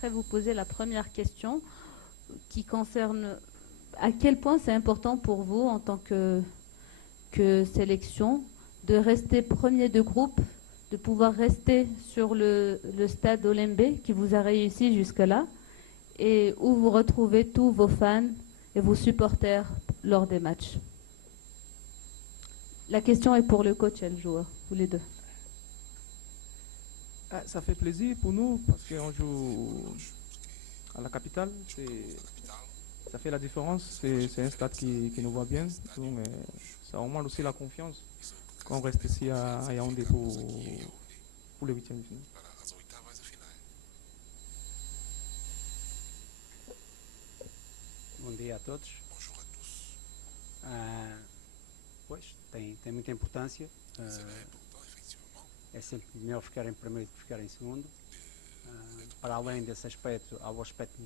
souhaiterais vous poser la première question qui concerne à quel point c'est important pour vous en tant que sélection de rester premier de groupe, de pouvoir rester sur le stade Olembe qui vous a réussi jusque-là et où vous retrouvez tous vos fans et vos supporters lors des matchs. La question est pour le coach et le joueur, tous les deux. Ça fait plaisir pour nous parce qu'on joue à la capitale. Ça fait la différence. C'est un stade qui nous va bien. Donc, ça augmente aussi la confiance qu'on reste ici à Yaoundé pour les huitièmes de finale. Bom dia a todos. Pois, tem muita importância. É sempre melhor ficar em primeiro do que ficar em segundo. Para além desse aspecto, há o aspecto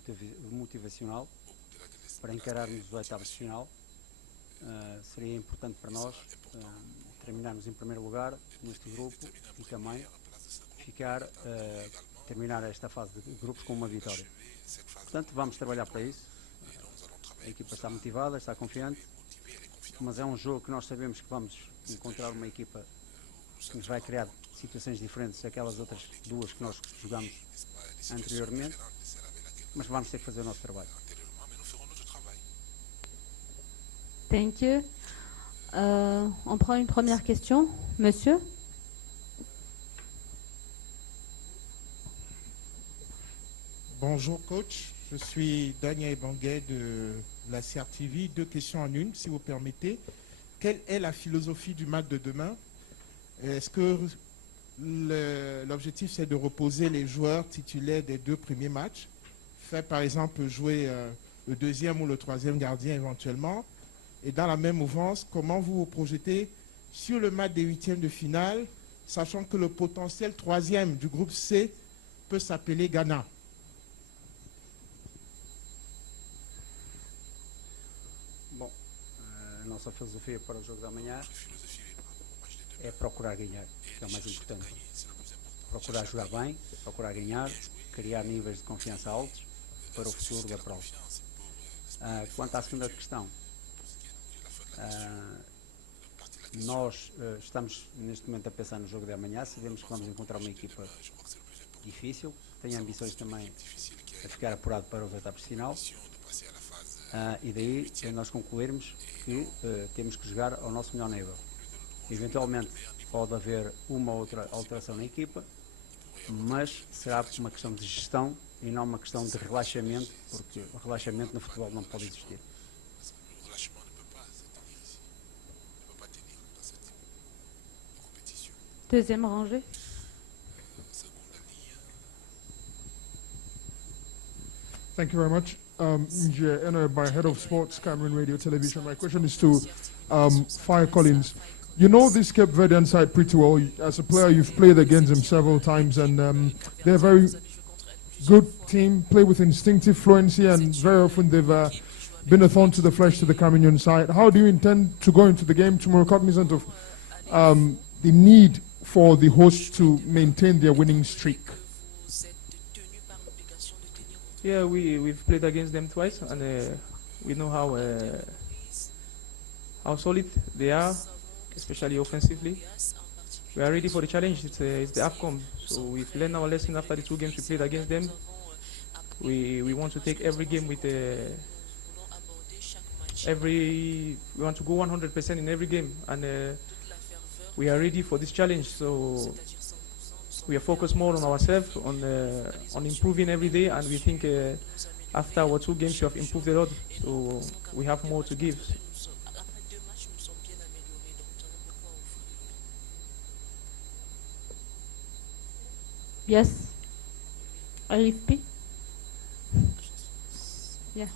motivacional para encararmos os oitavos de final. Seria importante para nós terminarmos em primeiro lugar neste grupo e também terminar esta fase de grupos com uma vitória. Portanto, vamos trabalhar para isso. A equipa está motivada, está confiante, mas é um jogo que nós sabemos que vamos encontrar uma equipa que nos vai criar situações diferentes daquelas outras duas que nós jogamos anteriormente, mas vamos ter que fazer o nosso trabalho. Thank you. On prend une première question, monsieur. Bonjour coach, je suis Daniel Banguet de la CRTV. Deux questions en une, si vous permettez. Quelle est la philosophie du match de demain? Est-ce que l'objectif c'est de reposer les joueurs titulaires des deux premiers matchs? Faire par exemple jouer le deuxième ou le troisième gardien éventuellement? Et dans la même mouvance, comment vous vous projetez sur le match des huitièmes de finale, sachant que le potentiel troisième du groupe C peut s'appeler Ghana? Bom, a nossa filosofia para o jogo da manhã é procurar ganhar, que é o mais importante. Procurar jogar bem, procurar ganhar, criar níveis de confiança altos para o futuro da prova. Quanto à segunda questão, nós estamos neste momento a pensar no jogo de amanhã. Sabemos que vamos encontrar uma equipa difícil, tem ambições também a ficar apurado para os oitavos de final, e daí nós concluirmos que temos que jogar ao nosso melhor nível. Eventualmente pode haver uma ou outra alteração na equipa, mas será uma questão de gestão e não uma questão de relaxamento, porque o relaxamento no futebol não pode existir. Deuxième rangée. Thank you very much. Njie Enoba, Head of Sports, Cameroon Radio Television. My question is to Fire Collins. You know this Cape Verdean side pretty well. As a player, you've played against them several times, and they're a very good team, play with instinctive fluency, and very often they've been a thorn to the flesh to the Cameroonian side. How do you intend to go into the game tomorrow, cognizant of the need for the hosts to maintain their winning streak? Yeah, we've played against them twice, and we know how solid they are, especially offensively. We are ready for the challenge. It's the AFCON, so we've learned our lesson after the two games we played against them. We want to take every game with we want to go 100% in every game, and we are ready for this challenge. So we are focused more on ourselves, on improving every day, and we think after our two games we have improved a lot, so we have more to give. Yes. AFP. Yeah.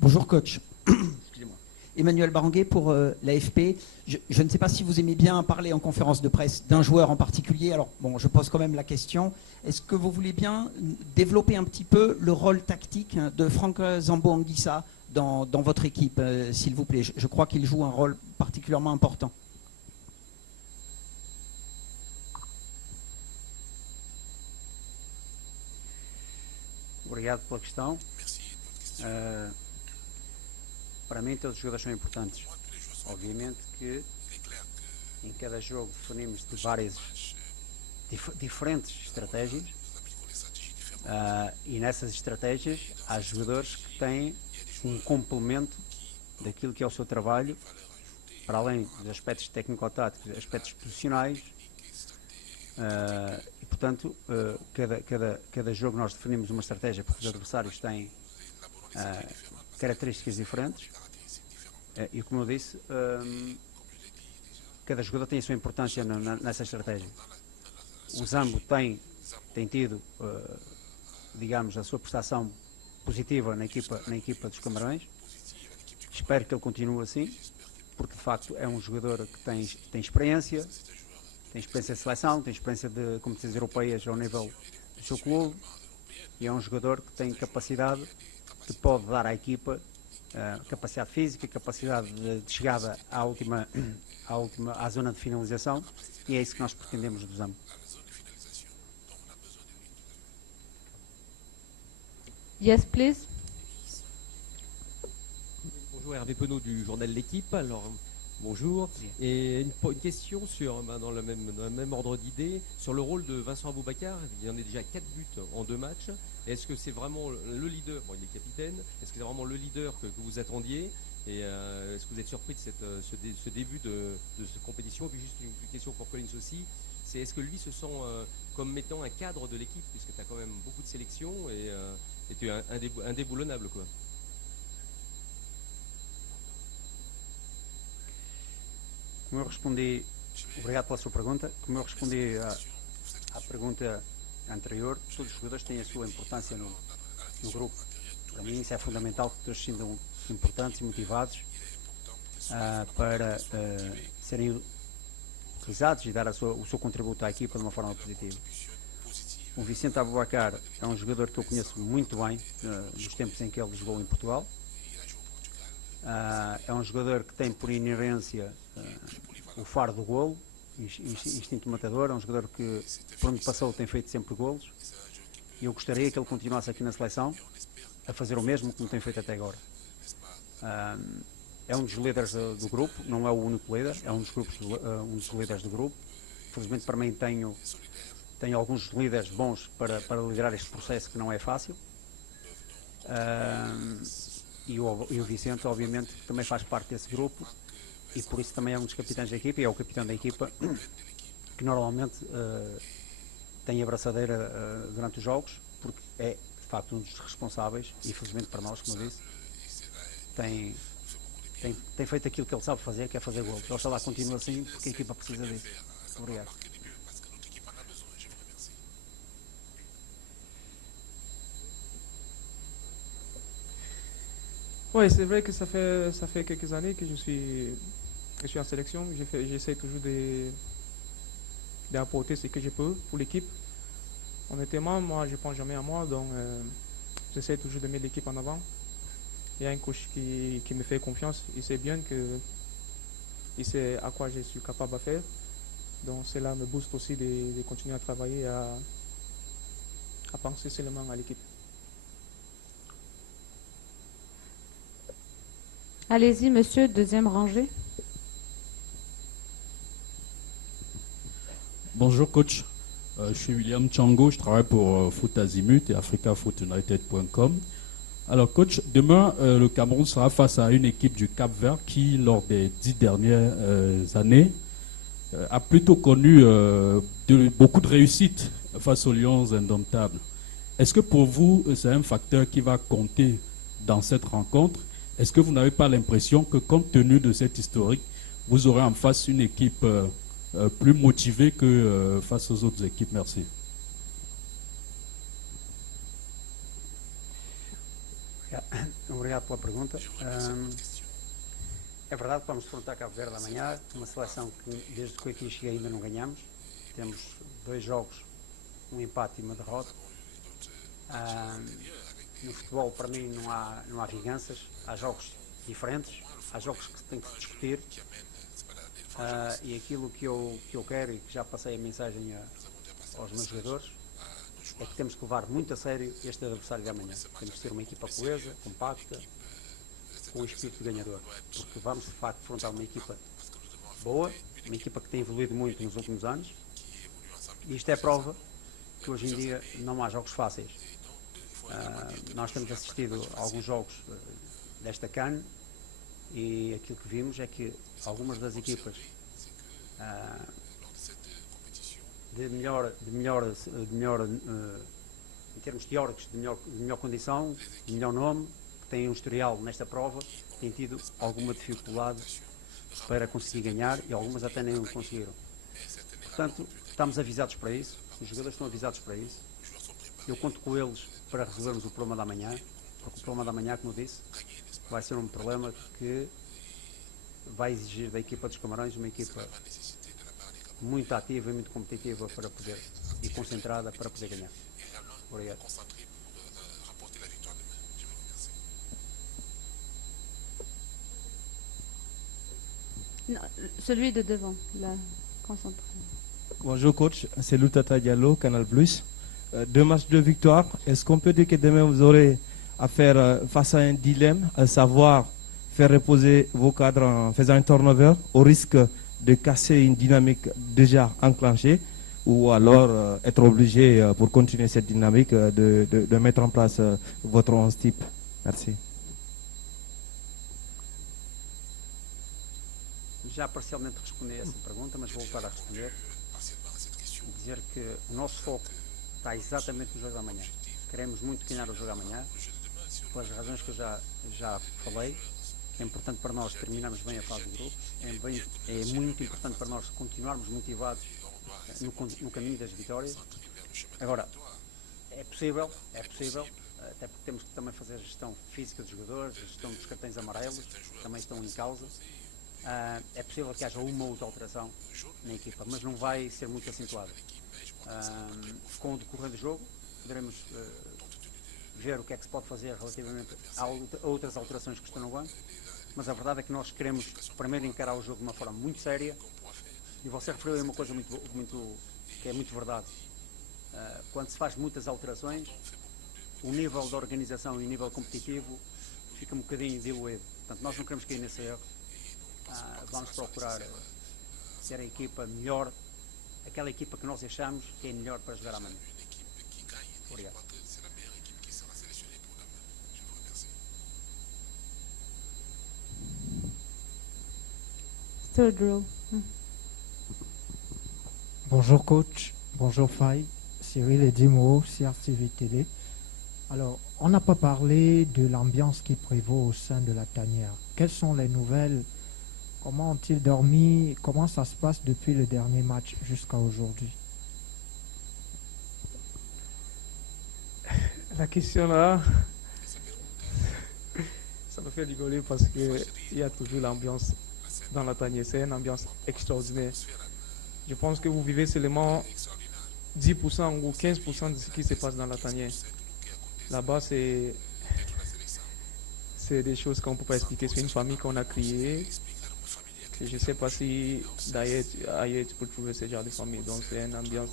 Bonjour coach. Excusez-moi. Emmanuel Baranguet pour l'AFP. Je ne sais pas si vous aimez bien parler en conférence de presse d'un joueur en particulier. Alors bon, je pose quand même la question. Est-ce que vous voulez bien développer un petit peu le rôle tactique de Franck Zambo-Anguissa dans votre équipe, s'il vous plaît? Je crois qu'il joue un rôle particulièrement important. Obrigado pela questão. Para mim, todos os jogadores são importantes. Obviamente que em cada jogo definimos de várias diferentes estratégias, e nessas estratégias há jogadores que têm um complemento daquilo que é o seu trabalho, para além dos aspectos técnico-táticos, aspectos posicionais, e portanto cada jogo nós definimos uma estratégia porque os adversários têm características diferentes, e como eu disse, cada jogador tem a sua importância nessa estratégia. O Zambo tem tido, digamos, a sua prestação positiva na equipa dos Camarões. Espero que ele continue assim, porque de facto é um jogador que tem experiência de seleção, tem experiência de competições europeias ao nível do seu clube, e é um jogador que tem capacidade, que pode dar à equipa capacidade física, capacidade de chegada à zona de finalização, e é isso que nós pretendemos do Zambo. Yes, please. Bonjour, Hervé Penaud du journal L'Équipe. Alors, bonjour. Et une question dans le même ordre d'idée sur le rôle de Vincent Aboubakar. Il y en a déjà 4 buts en 2 matchs. Est-ce que c'est vraiment le leader, bon, il est capitaine, est-ce que c'est vraiment le leader que vous attendiez? Et est-ce que vous êtes surpris de ce début de cette compétition? Et puis juste une question pour Collins aussi, c'est est-ce que lui se sent comme mettant un cadre de l'équipe, puisque tu as quand même beaucoup de sélections et tu es indéboulonnable, quoi. Como eu respondi, obrigado pela sua pergunta, como eu respondi à pergunta anterior, todos os jogadores têm a sua importância no grupo. Para mim isso é fundamental, que todos se sintam importantes e motivados para serem utilizados e dar o seu contributo à equipa de uma forma positiva. O Vicente Aboubakar é um jogador que eu conheço muito bem dos tempos em que ele jogou em Portugal. É um jogador que tem por inerência o faro do golo, instinto matador. É um jogador que por onde passou tem feito sempre golos, e eu gostaria que ele continuasse aqui na seleção a fazer o mesmo como tem feito até agora. É um dos líderes do grupo, não é o único líder, é um dos líderes do grupo. Felizmente para mim tenho alguns líderes bons para liderar este processo, que não é fácil. E o Vicente, obviamente, também faz parte desse grupo, e por isso também é um dos capitães da equipa, e é o capitão da equipa que normalmente tem a braçadeira durante os jogos, porque é de facto um dos responsáveis, e felizmente para nós, como eu disse, tem feito aquilo que ele sabe fazer, que é fazer gols. Oxalá continue assim, porque a equipa precisa disso. Obrigado. Oui, c'est vrai que ça fait quelques années que je suis en sélection. J'essaie toujours d'apporter ce que je peux pour l'équipe. Honnêtement, moi, je ne pense jamais à moi, donc j'essaie toujours de mettre l'équipe en avant. Il y a un coach qui me fait confiance. Il sait bien il sait à quoi je suis capable de faire. Donc cela me booste aussi de continuer à travailler, à penser seulement à l'équipe. Allez-y, monsieur, deuxième rangée. Bonjour coach, je suis William Chango, je travaille pour Foot Azimut et africafootunited.com. Alors coach, demain le Cameroun sera face à une équipe du Cap-Vert qui, lors des 10 dernières années, a plutôt connu beaucoup de réussites face aux Lions indomptables. Est-ce que pour vous, c'est un facteur qui va compter dans cette rencontre? Est-ce que vous n'avez pas l'impression que, compte tenu de cette historique, vous aurez en face une équipe plus motivée que face aux autres équipes? Merci. Obrigado pela pergunta. É verdade que vamos enfrentar Cabo Verde amanhã, uma seleção que desde que aqui cheguei ainda não ganhamos. Temos 2 jogos, um empate e uma derrota. No futebol, para mim, não há vinganças, há jogos diferentes, há jogos que se tem que se discutir, e aquilo que eu quero, e que já passei a mensagem aos meus jogadores, é que temos que levar muito a sério este adversário de amanhã. Temos que ser uma equipa coesa, compacta, com um espírito ganhador, porque vamos de facto enfrentar uma equipa boa, uma equipa que tem evoluído muito nos últimos anos, e isto é prova que hoje em dia não há jogos fáceis. Nós temos assistido a alguns jogos desta CAN e aquilo que vimos é que algumas das equipas de melhor em termos teóricos, de melhor condição, de melhor nome, que têm um historial nesta prova, têm tido alguma dificuldade para conseguir ganhar e algumas até nem o conseguiram. Portanto, estamos avisados para isso, os jogadores estão avisados para isso. Eu conto com eles para resolvermos o problema da manhã, porque o problema da manhã, como eu disse, vai ser um problema que vai exigir da equipa dos Camarões uma equipa muito ativa e muito competitiva para poder, e concentrada para poder ganhar. Obrigado. Non, celui de devant, là, concentré. Bonjour coach, c'est Loutata Diallo, Canal Plus. 2 matchs, 2 victoires. Est-ce qu'on peut dire que demain vous aurez à faire face à un dilemme, à savoir faire reposer vos cadres en faisant un turnover au risque de casser une dynamique déjà enclenchée, ou alors être obligé pour continuer cette dynamique de mettre en place votre 11 type? Merci. Já parcialmente respondi a essa pergunta, mas vou voltar a responder. Dizer que o nosso foco está exatamente no jogo da manhã. Queremos muito ganhar o jogo amanhã, pelas razões que eu já falei. É importante para nós terminarmos bem a fase de grupos, é muito importante para nós continuarmos motivados no caminho das vitórias. Agora, é possível, até porque temos que também fazer a gestão física dos jogadores, a gestão dos cartões amarelos, que também estão em causa. É possível que haja uma ou outra alteração na equipa, mas não vai ser muito acentuada. Com o decorrer do jogo, poderemos ver o que é que se pode fazer relativamente a outras alterações que estão no banco, mas a verdade é que nós queremos primeiro encarar o jogo de uma forma muito séria, e você referiu aí uma coisa que é muito verdade. Quando se faz muitas alterações, o nível de organização e o nível competitivo fica um bocadinho diluído. Portanto, nós não queremos cair nesse erro. Vamos procurar ter a equipa melhor, aquela equipa que nós achamos que é melhor para jogar amanhã. Obrigado. Third row. Bonjour coach, bonjour Faye, Cyril et Dimo, CRTV Télé. Alors, on n'a pas parlé de l'ambiance qui prévaut au sein de la tanière. Quelles sont les nouvelles? Comment ont-ils dormi? Comment ça se passe depuis le dernier match jusqu'à aujourd'hui? La question là, ça me fait rigoler parce qu'il y a toujours l'ambiance dans la tanière. C'est une ambiance extraordinaire. Je pense que vous vivez seulement 10% ou 15% de ce qui se passe dans la tanière. Là-bas, c'est des choses qu'on ne peut pas expliquer. C'est une famille qu'on a créée. Je ne sais pas si ailleurs tu peux trouver ce genre de famille. Donc c'est une ambiance.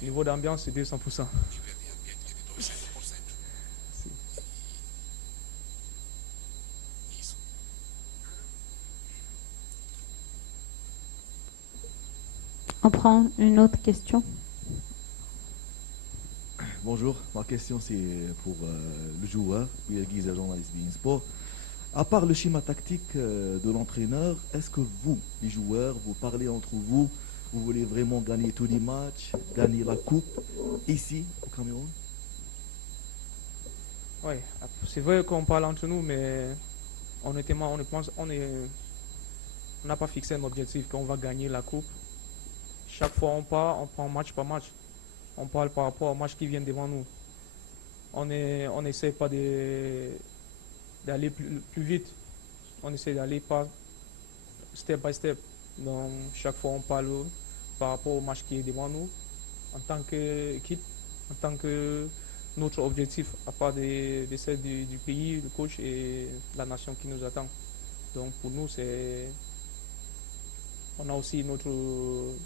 Au niveau d'ambiance, c'est 200%. On prend une autre question. Bonjour, ma question c'est pour le joueur, puis Guise, journaliste de Sport. À part le schéma tactique de l'entraîneur, est-ce que vous, les joueurs, vous parlez entre vous, vous voulez vraiment gagner tous les matchs, gagner la coupe ici au Cameroun? Oui, c'est vrai qu'on parle entre nous, mais honnêtement, on n'a pas fixé un objectif qu'on va gagner la coupe. Chaque fois on prend match par match. On parle par rapport au match qui vient devant nous. On n'essaie pas d'aller plus vite. On essaie d'aller pas step by step. Donc chaque fois on parle par rapport au match qui est devant nous. En tant qu'équipe, en tant que notre objectif, à part de celle du pays, le coach et la nation qui nous attend. Donc pour nous, on a aussi notre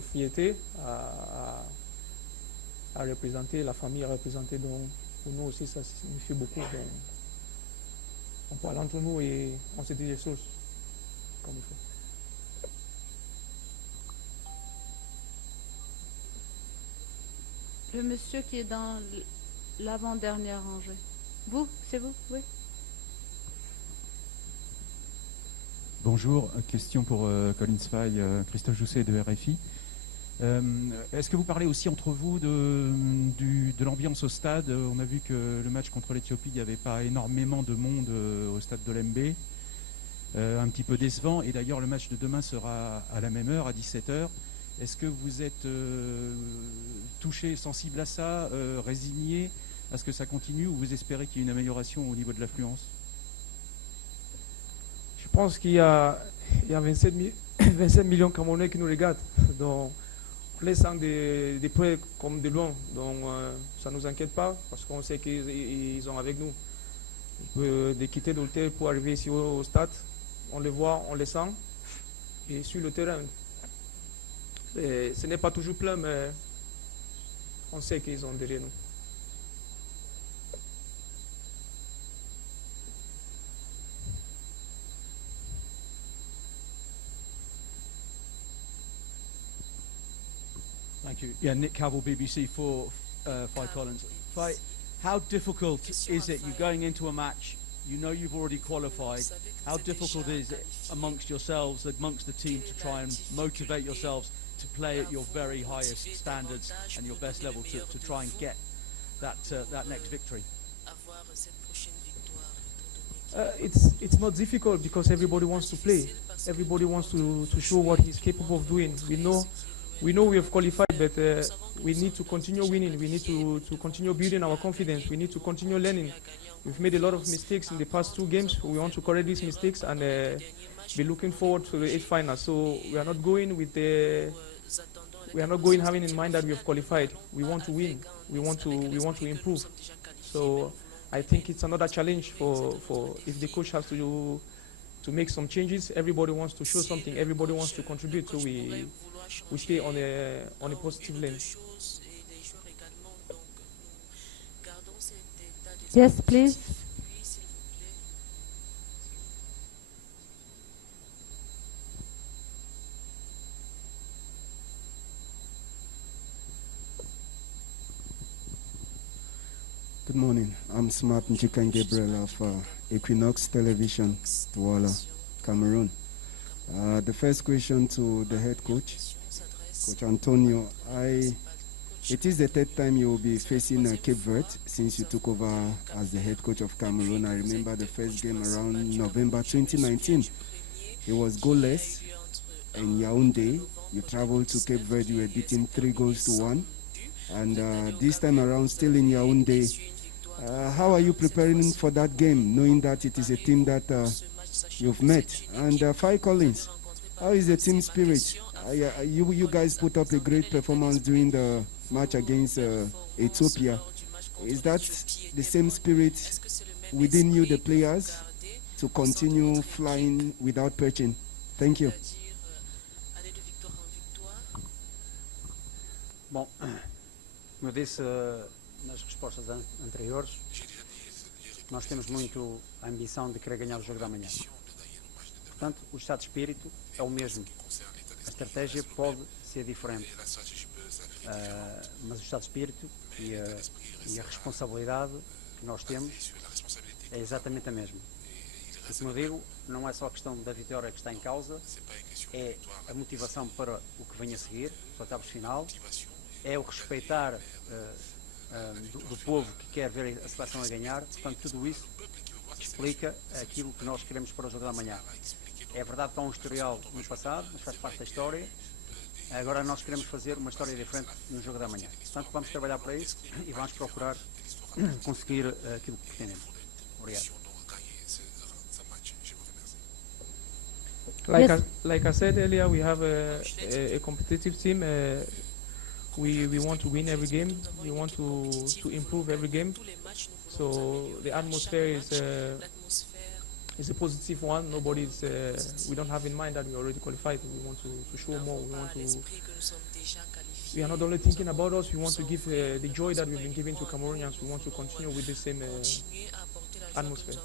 fierté à à représenter, la famille à représenter. Donc pour nous aussi, ça signifie beaucoup. Donc, on parle entre nous et on se dit les choses comme il faut. Le monsieur qui est dans l'avant-dernière rangée. Vous, c'est vous? Oui. Bonjour, question pour Colin Sfai, Christophe Jousset de RFI. Est-ce que vous parlez aussi entre vous de l'ambiance au stade? On a vu que le match contre l'Éthiopie, il n'y avait pas énormément de monde au stade de l'MB. Un petit peu décevant. Et d'ailleurs, le match de demain sera à la même heure, à 17h. Est-ce que vous êtes touché, sensible à ça, résigné à ce que ça continue, ou vous espérez qu'il y ait une amélioration au niveau de l'affluence? Je pense qu'il y a 27 millions de Camerounais qui nous regardent. Donc, on les sent de près comme de loin. Donc, ça ne nous inquiète pas parce qu'on sait qu'ils sont avec nous. De quitter l'hôtel pour arriver ici au stade, on les voit, on les sent. Et sur le terrain, ce n'est pas toujours plein, mais on sait qu'ils sont derrière nous. Thank you. Yeah, Nick Cavell, BBC for Fi Collins. Fi, how difficult is it? You're going into a match, you know you've already qualified. How difficult is it amongst yourselves, amongst the team, to try and motivate yourselves to play at your very highest standards and your best level to try and get that next victory? It's not difficult because everybody wants to play. Everybody wants to show what he's capable of doing. We know we have qualified, but we need to continue winning. We need to continue building our confidence. We need to continue learning. We've made a lot of mistakes in the past 2 games. We want to correct these mistakes and be looking forward to the 8th final. So we are not going having in mind that we have qualified. We want to win. We want to improve. So I think it's another challenge for if the coach has to make some changes. Everybody wants to show something. Everybody wants to contribute. So we stay on a positive lane. Yes, please. Good morning. I'm Smart Njikan Gabriel of Equinox Television, Douala, Cameroon. The first question to the head coach, Coach Antonio. It is the 3rd time you will be facing Cape Verde since you took over as the head coach of Cameroon. I remember the first game around November 2019. It was goalless in Yaoundé. You traveled to Cape Verde, you were beaten 3-1. And this time around, still in Yaoundé. How are you preparing for that game, knowing that it is a team that you've met? And Fi Collins, how is the team spirit? You guys put up a great performance during the match against Ethiopia. Is that the same spirit within you, the players, to continue flying without perching? Thank you. Bom, como eu disse nas respostas anteriores, nós temos muito a ambição de querer ganhar o jogo da manhã. Portanto, o estado de espírito é o mesmo. A estratégia pode ser diferente, mas o estado de espírito e a responsabilidade que nós temos é exatamente a mesma. E como eu digo, não é só a questão da vitória que está em causa, é a motivação para o que vem a seguir, para o etapa final, é o respeitar do povo que quer ver a seleção a ganhar. Portanto, tudo isso explica aquilo que nós queremos para o jogo da manhã. É verdade que há um historial no passado, mas faz parte da história. Agora nós queremos fazer uma história diferente no jogo da manhã. Portanto, vamos trabalhar para isso e vamos procurar conseguir aquilo que pretendemos. Obrigado. Like I said earlier, we have a competitive team. We want to win every game. We want to improve every game. So the atmosphere is a positive one. We don't have in mind that we already qualified. We want to show more. We want we are not only thinking about us, we want to give the joy that we've been giving to Cameroonians. We want to continue with the same atmosphere.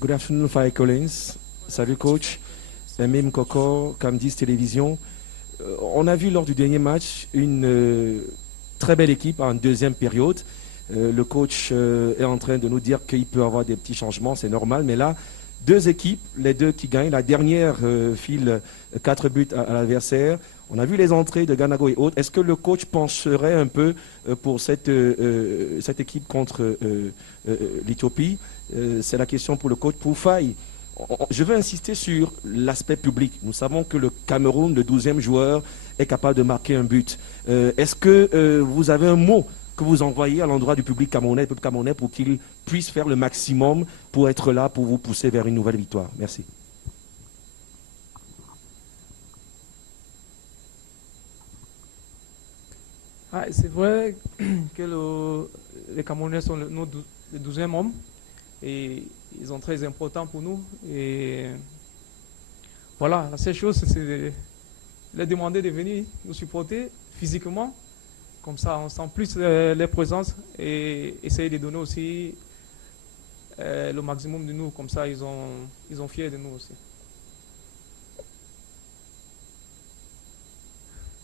Good afternoon, Faye Collins. Salut coach. Mim Koko, Camdis Télévision. On a vu lors du dernier match une très belle équipe en deuxième période. Le coach est en train de nous dire qu'il peut y avoir des petits changements, c'est normal. Mais là, deux équipes, les deux qui gagnent. La dernière file 4 buts à l'adversaire. On a vu les entrées de Ganago et autres. Est-ce que le coach pencherait un peu pour cette équipe contre l'Éthiopie? C'est la question pour le coach. Pour Faye, je veux insister sur l'aspect public. Nous savons que le Cameroun, le 12e joueur, est capable de marquer un but. Est-ce que vous avez un mot que vous envoyez à l'endroit du public camerounais, du peuple camerounais, pour qu'il puisse faire le maximum pour être là, pour vous pousser vers une nouvelle victoire? Merci. Ah, c'est vrai que les Camerounais sont le 12e homme et ils sont très importants pour nous. Et voilà, la seule chose, c'est de leur demander de venir nous supporter physiquement. Comme ça, on sent plus leur présence et essayer de donner aussi le maximum de nous. Comme ça, ils sont fiers de nous aussi.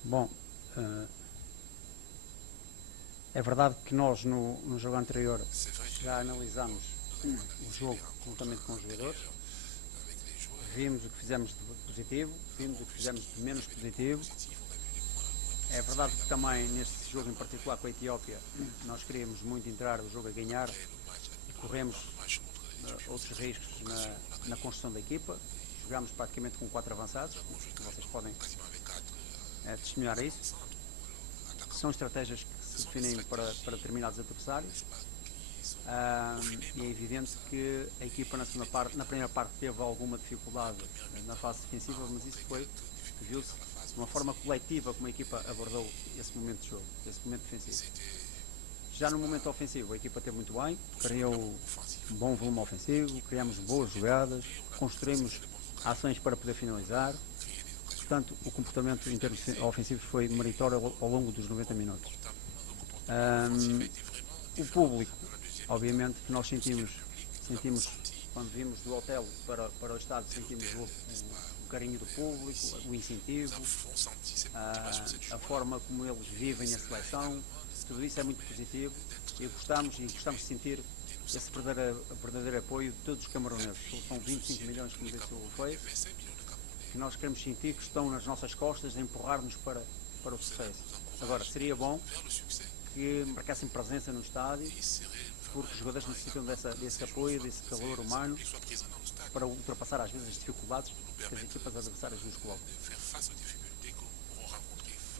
Bom, é verdade que nós no jogo anterior já analisámos o jogo juntamente com os jogadores, vimos o que fizemos de positivo, vimos o que fizemos de menos positivo. É verdade que também neste jogo em particular com a Etiópia nós queríamos muito entrar o jogo a ganhar e corremos outros riscos na construção da equipa. Jogámos praticamente com 4 avançados, vocês podem testemunhar isso. São estratégias que se definem para determinados adversários. E é evidente que a equipa na primeira parte teve alguma dificuldade na fase defensiva, mas isso viu-se de uma forma coletiva como a equipa abordou esse momento de jogo, esse momento defensivo. Já no momento ofensivo a equipa teve muito bem, criou um bom volume ofensivo, criamos boas jogadas, construímos ações para poder finalizar. Portanto, o comportamento em termos ofensivos foi meritório ao longo dos 90 minutos. O público, obviamente que nós sentimos quando vimos do hotel para o estádio, sentimos o carinho do público, o incentivo, a forma como eles vivem a seleção, tudo isso é muito positivo e gostamos de sentir esse verdadeiro apoio de todos os camaroneses. São 25 milhões, como disse o Faye, que nós queremos sentir que estão nas nossas costas a empurrar-nos para o sucesso. Agora, seria bom que marcassem presença no estádio, porque os jogadores necessitam desse apoio, desse calor humano, para ultrapassar às vezes as dificuldades que as equipas adversárias nos colocam.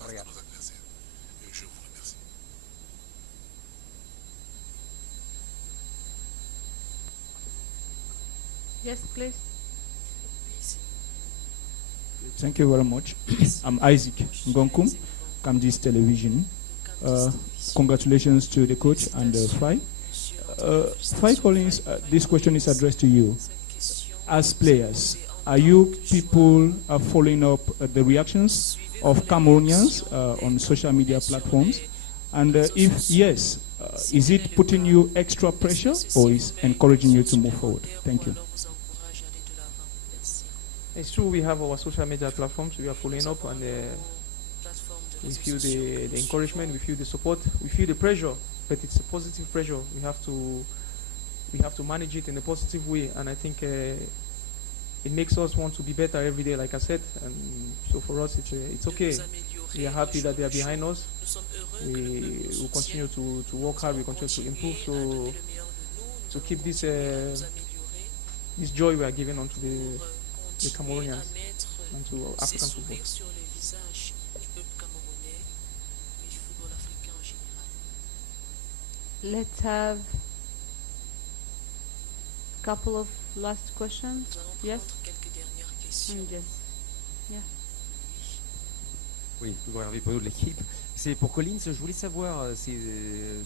Obrigado. Yes, please. Thank you very much. I'm Isaac Ngonkum, Camdis Television. Congratulations to the coach and Faye. Faye Collins, this question is addressed to you. As players, are you people following up the reactions of Cameroonians on social media platforms? And if yes, is it putting you extra pressure or is encouraging you to move forward? Thank you. It's true, we have our social media platforms, we are following up, and we feel the encouragement, we feel the support, we feel the pressure, but it's a positive pressure. We have to manage it in a positive way, and I think it makes us want to be better every day, like I said, and so for us it's okay. We are happy that they are behind us. We will continue to work hard, we continue to improve, to keep this joy we are giving onto the Cameroonians and to African football. Let's have a couple of last questions. Yes? Yes. Yeah. Oui, toujours Hervé Penaud de l'équipe. C'est pour Collins, je voulais savoir, c'est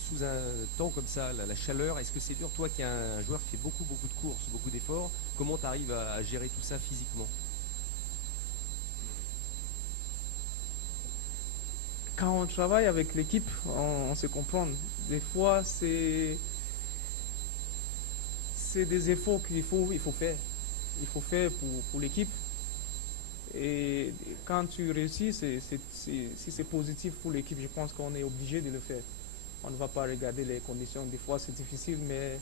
sous un temps comme ça, la chaleur, est-ce que c'est dur, toi qui es un joueur qui fait beaucoup de courses, beaucoup d'efforts, comment tu arrives à gérer tout ça physiquement? Quand on travaille avec l'équipe, on se comprend. Des fois, c'est des efforts qu'il faut faire. Il faut faire pour l'équipe. Et quand tu réussis, si c'est positif pour l'équipe, je pense qu'on est obligé de le faire. On ne va pas regarder les conditions. Des fois, c'est difficile, mais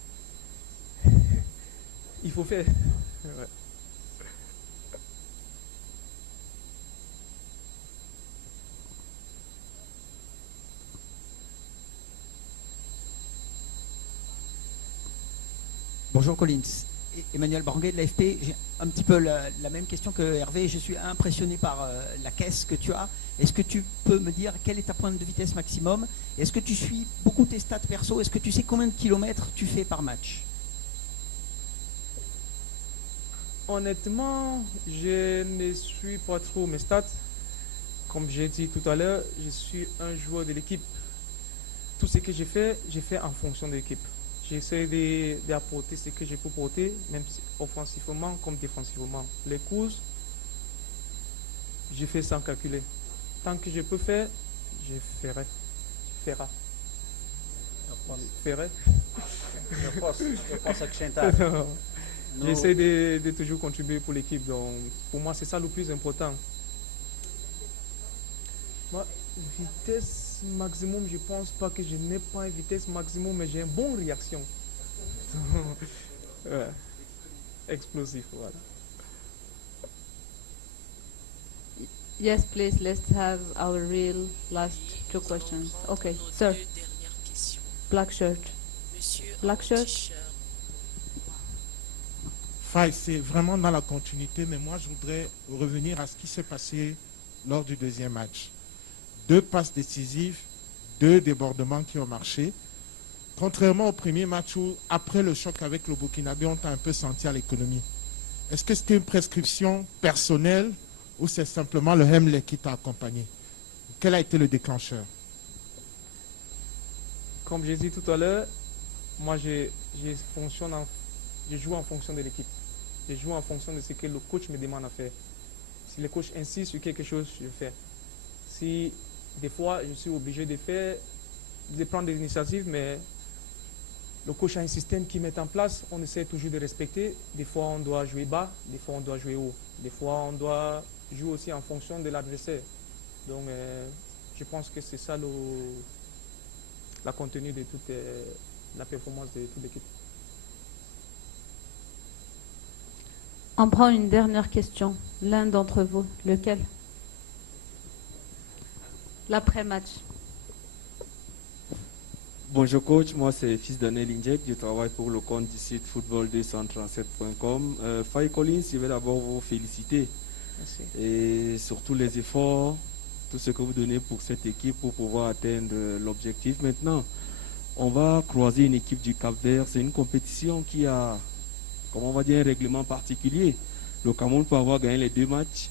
il faut faire. Ouais. Bonjour Collins. Emmanuel Baranguet de l'AFP. J'ai un petit peu la même question que Hervé. Je suis impressionné par la caisse que tu as. Est-ce que tu peux me dire quelle est ta pointe de vitesse maximum? Est-ce que tu suis beaucoup tes stats perso? Est-ce que tu sais combien de kilomètres tu fais par match? Honnêtement, je ne suis pas trop mes stats. Comme j'ai dit tout à l'heure, je suis un joueur de l'équipe. Tout ce que j'ai fait en fonction de l'équipe. J'essaie d'apporter ce que je peux porter, même offensivement comme défensivement. Les courses, je fais sans calculer. Tant que je peux faire, je ferai. Je ferai. Eu posso acrescentar. J'essaie de toujours contribuer pour l'équipe. Donc, pour moi, c'est ça le plus important. Moi, vitesse maximum, je pense pas que je n'ai pas une vitesse maximum, mais j'ai une bonne réaction. Ouais. Explosif, voilà. Yes, please, let's have our real last two questions. Okay, sir. Black shirt. Black shirt. Faye, c'est vraiment dans la continuité, mais moi je voudrais revenir à ce qui s'est passé lors du deuxième match. 2 passes décisives, 2 débordements qui ont marché. Contrairement au premier match où, après le choc avec le Burkinabé, on t'a un peu senti à l'économie. Est-ce que c'était une prescription personnelle ou c'est simplement le Hemley qui t'a accompagné? Quel a été le déclencheur? Comme j'ai dit tout à l'heure, moi je joue en fonction de l'équipe. Je joue en fonction de ce que le coach me demande à faire. Si le coach insiste sur quelque chose, je fais. Si des fois je suis obligé de prendre des initiatives, mais le coach a un système qui met en place, on essaie toujours de respecter. Des fois on doit jouer bas, des fois on doit jouer haut. Des fois on doit jouer aussi en fonction de l'adversaire. Donc je pense que c'est ça la contenu de toute la performance de toute l'équipe. On prend une dernière question. L'un d'entre vous, lequel? L'après-match. Bonjour coach, moi c'est Fils Daniel Injek, je travaille pour le compte du site football237.com. Faye Collins, je vais d'abord vous féliciter. Merci. Et surtout les efforts, tout ce que vous donnez pour cette équipe pour pouvoir atteindre l'objectif. Maintenant, on va croiser une équipe du Cap-Vert. C'est une compétition qui a, comment on va dire, un règlement particulier. Le Cameroun peut avoir gagné les 2 matchs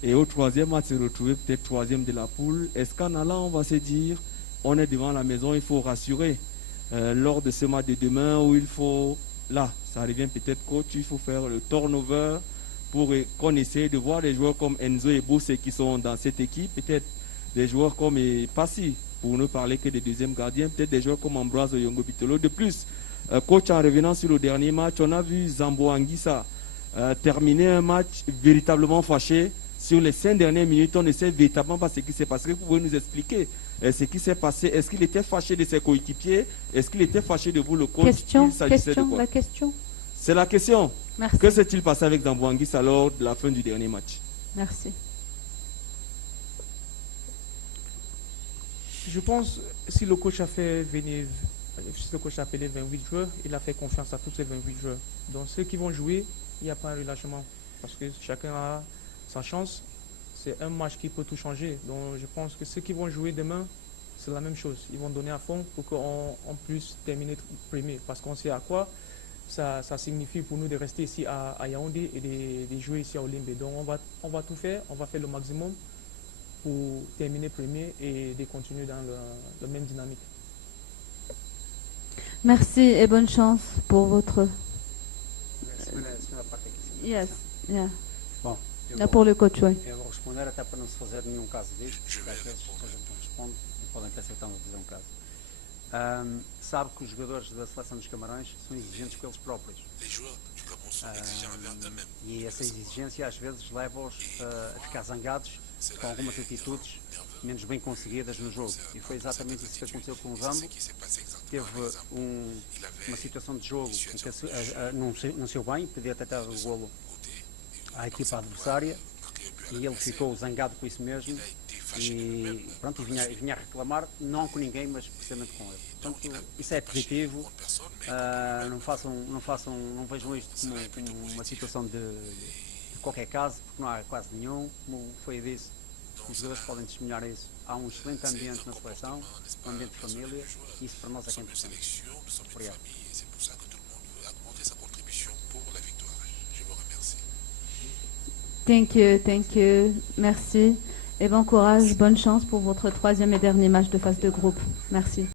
et au 3e match se retrouver peut-être 3e de la poule. Est-ce qu'en allant, on va se dire, on est devant la maison, il faut rassurer lors de ce match de demain où il faut, là, ça revient peut-être coach, il faut faire le turnover pour qu'on essaie de voir des joueurs comme Enzo et Bousse qui sont dans cette équipe, peut-être des joueurs comme Passy, pour ne parler que des deuxièmes gardiens, peut-être des joueurs comme Ambroise Yongo Bitolo. De plus, coach, en revenant sur le dernier match, on a vu Zambo Anguissa terminer un match véritablement fâché. Sur les 5 dernières minutes, on ne sait véritablement pas ce qui s'est passé. Vous pouvez nous expliquer ce qui s'est passé? Est-ce qu'il était fâché de ses coéquipiers? Est-ce qu'il était fâché de vous, le coach? La question. C'est la question. Merci. Que s'est-il passé avec Zambo Anguissa lors de la fin du dernier match? Merci. Je pense si le coach a fait venir, si le coach a appelé 28 joueurs, il a fait confiance à tous ces 28 joueurs. Donc ceux qui vont jouer, il n'y a pas un relâchement. Parce que chacun a sa chance. C'est un match qui peut tout changer. Donc je pense que ceux qui vont jouer demain, c'est la même chose. Ils vont donner à fond pour qu'on puisse terminer premier. Parce qu'on sait à quoi ça signifie pour nous de rester ici à Yaoundé et de jouer ici à Olimbe. Donc on va tout faire, on va faire le maximum pour terminer premier et de continuer dans la même dynamique. Merci et bonne chance pour votre... Yes, yeah. Bom, É pour le coach, oui. Eu vou responder até para não se fazer nenhum caso disto, porque às vezes a gente não responde e podem pensar que estamos a fazer um caso. Sabe que os jogadores da Seleção dos Camarões são exigentes com eles próprios. E essa exigência às vezes leva-os a ficar zangados com algumas atitudes menos bem conseguidas no jogo. E foi exatamente isso que aconteceu com o Zambo. Teve uma situação de jogo em que não saiu bem, podia ter dado o golo à equipa adversária e ele ficou zangado com isso mesmo e pronto, vinha a reclamar, não com ninguém, mas precisamente com ele. Portanto, isso é positivo, não vejam isto como uma situação de qualquer caso, porque não há quase nenhum, como foi disse, os jogadores podem testemunhar isso. Há um excelente ambiente na seleção, um ambiente de família, e isso para nós é que é importante. Obrigado. Thank you, merci et bon courage, bonne chance pour votre troisième et dernier match de phase de groupe. Merci.